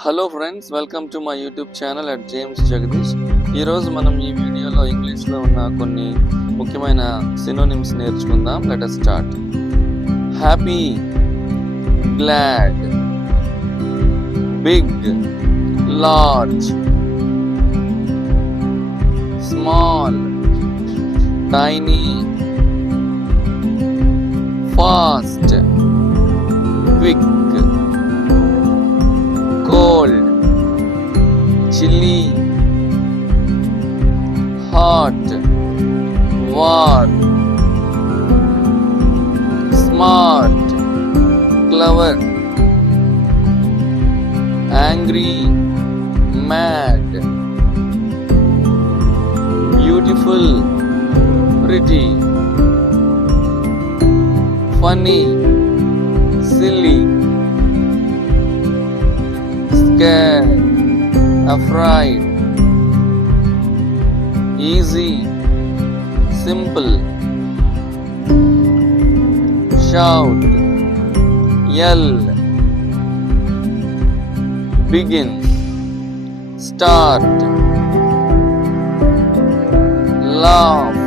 Hello friends, welcome to my YouTube channel at James Jagadish. ఈరోజు మనం ఈ వీడియోలో ఇంగ్లీష్లో ఉన్న కొన్ని ముఖ్యమైన సినోనిమ్స్ నేర్చుకుందాం. Let us start. Happy, glad, big, large, small, tiny, fast, quick, cold, chilly, hot, warm, smart, clever, angry, mad, beautiful, pretty, funny, silly, scared, afraid, easy, simple, shout, yell, begin, start, laugh,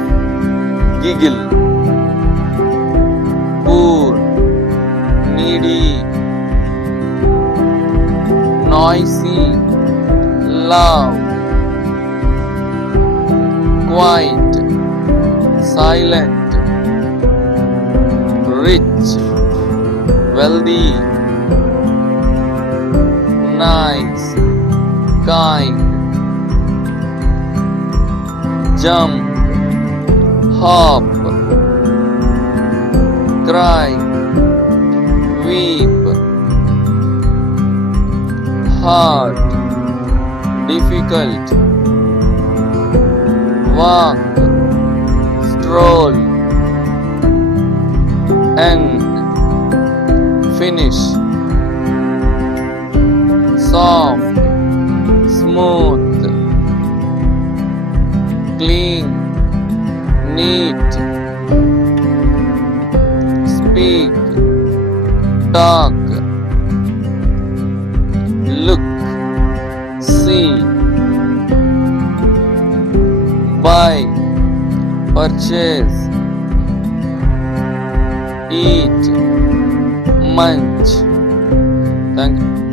giggle, poor, needy, noisy, loud, quiet, silent, rich, wealthy, nice, kind, jump, hop, cry, weep, hard, difficult, walk, stroll, end, finish, soft, smooth, clean, neat, speak, talk, look, see, buy, purchase, eat, munch. Thank you.